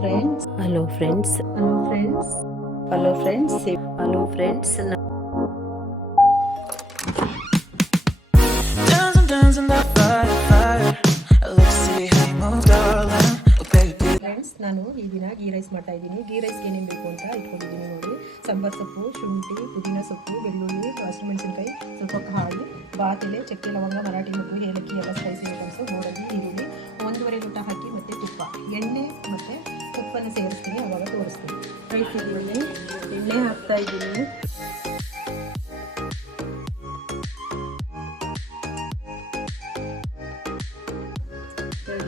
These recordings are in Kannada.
friends. Hello friends. Hello friends. Hello friends. Hello friends. Dancing that fire. Let's see how you move, darling. Oh baby. Friends, ನಾನು ಈ ದಿನ ಗೀ ರೈಸ್ ಮಾಡ್ತಾ ಇದ್ದೀನಿ. ಗೀ ರೈಸ್ಗೆ ಏನೇನು ಬೇಕು ಅಂತ ಇಟ್ಕೊಂಡಿದ್ದೀನಿ ನೋಡಿ. ಸಾಂಬಾರ್ ಸೊಪ್ಪು, ಶುಂಠಿ, ಪುದೀನ ಸೊಪ್ಪು, ಬೆಳ್ಳುಳ್ಳಿ, ಹಸಿಮೆಣಸಿನಕಾಯಿ, ಸ್ವಲ್ಪ ಕಾಳು, ಬಾತೆಲೆ, ಚಕ್ಕೆ, ಲವಂಗ, ಮರಾಠಿ ಮೊಗ್ಗು, ಏಲಕ್ಕಿ ಎಲ್ಲ ಸ್ಪೈಸಿ ಐಟಮ್ಸು, ಗೋಡಂಬಿ, ಈರುಳ್ಳಿ, 1.5 ಲೋಟ ಹಾಕಿ ಮತ್ತು ತುಪ್ಪ, ಎಣ್ಣೆ ಮತ್ತು ಉಪ್ಪನ್ನು ಸೇರಿಸ್ತೀನಿ. ಅವಾಗ ತೋರಿಸ್ತೀನಿ. ರೈಸ್ ಇದ್ದೀನಿ, ಎಣ್ಣೆ ಹಾಕ್ತಾ ಇದ್ದೀನಿ.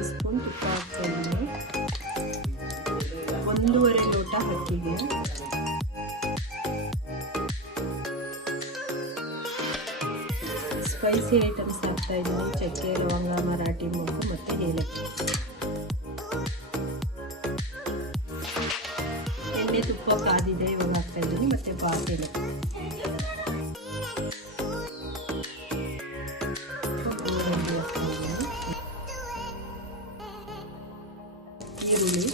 ಸ್ಪೂನ್ ತುಪ್ಪ ಹಾಕ್ತಾ ಇದ್ದೀನಿ. 1.5 ಲೋಟ ಅಕ್ಕಿಗೆ ಸ್ಪೈಸಿ ಐಟಮ್ಸ್ ಹಾಕ್ತಾ ಇದ್ದೀನಿ. ಚಕ್ಕೆ, ಲವಂಗ, ಮರಾಠಿ ಮೊಗ್ಗು ಮತ್ತು ಏಲಕ್ಕಿ. ಎಣ್ಣೆ ತುಪ್ಪ ಕಾದಿದೆ, ಇವಾಗ ಹಾಕ್ತಾ ಇದ್ದೀನಿ. ಮತ್ತು ಬಾತೆಲೆ ಈರುಳ್ಳಿ,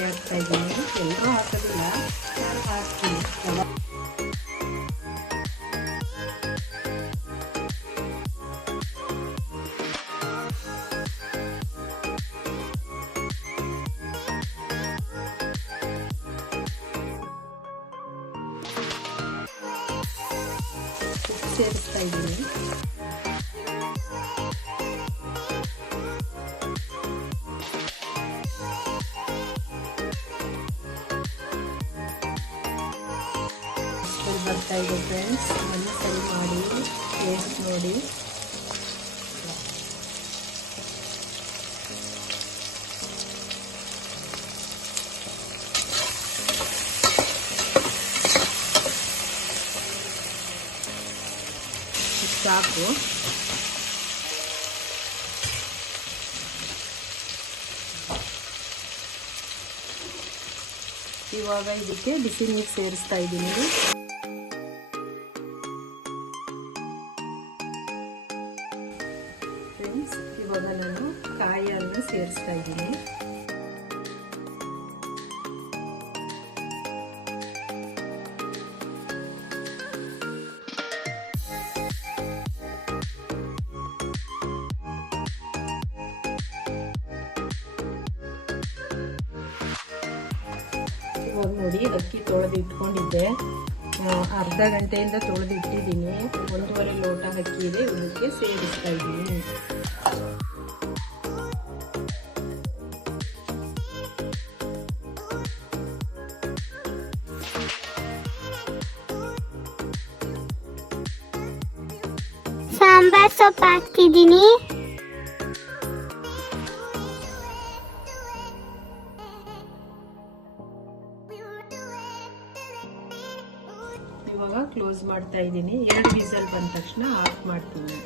ಹಾಕ್ತಾ ಇದ್ದೀನಿ. ಎಲ್ಲರೂ ಹಾಕೋದಿಲ್ಲ, ನಾನು ಹಾಕ್ತೀನಿ. ಉಪ್ಪು ಸೇರಿಸ್ತಾ ಇದ್ದೀನಿ. ಬರ್ತಾ ಇದೆ ಫ್ರೆಂಡ್ಸ್, ಒಂದು ಸರಿ ಮಾಡಿ ಟೇಸ್ಟ್ ನೋಡಿ. ಸಾಕು. ಇವಾಗ ಇದಕ್ಕೆ ಬಿಸಿ ನೀರು ಸೇರಿಸ್ತಾ ಇದ್ದೀನಿ. ಫ್ರೆಂಡ್ಸ್, ಇವಾಗ ನಾನು ಕಾಯನ್ನು ಸೇರಿಸ್ತಾ ಇದ್ದೀನಿ. ಇವಾಗ ನೋಡಿ, ಅಕ್ಕಿ ತೊಳೆದು ಇಟ್ಕೊಂಡಿದ್ದೆ. ಅರ್ಧ ಗಂಟೆಯಿಂದ ತೊಳೆದು ಇಟ್ಟಿದ್ದೀನಿ. 1.5 ಲೋಟ ಅಕ್ಕಿ ಇದೆ, ಇದಕ್ಕೆ ಸೇರಿಸ್ತಾ ಇದ್ದೀನಿ. ಸಾಂಬಾರ್ ಸೊಪ್ಪು ಹಾಕ್ತಿದ್ದೀನಿ. ಇವಾಗ ಕ್ಲೋಸ್ ಮಾಡ್ತಾ ಇದ್ದೀನಿ. 2 ವಿಸಲ್ ಬಂದ ತಕ್ಷಣ ಆಫ್ ಮಾಡ್ತೀನಿ.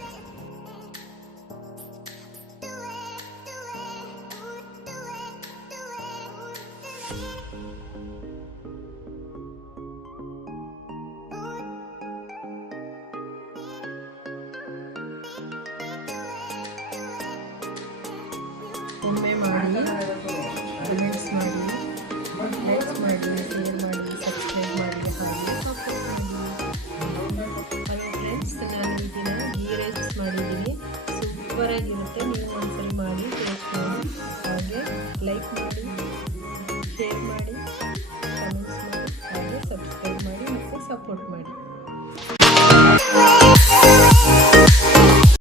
ಒಮ್ಮೆ ಮಾಡಿ, ಕಮೆಂಟ್ಸ್ ಮಾಡಿ, ಲೈಕ್ಸ್ ಮಾಡಿ, ಶೇರ್ ಮಾಡಿ, ಸಬ್ಸ್ಕ್ರೈಬ್ ಮಾಡಿ. ನಾನು ಈ ದಿನ ಗೀ ರೈಸ್ ಮಾಡಿದ್ದೀನಿ. ಸೂಪರಾಗಿರುತ್ತೆ. ನೀವು ಒಂದ್ಸರಿ ಮಾಡಿ ಟೇಸ್ಟ್ ಮಾಡಿ. ಹಾಗೆ ಲೈಕ್ ಮಾಡಿ.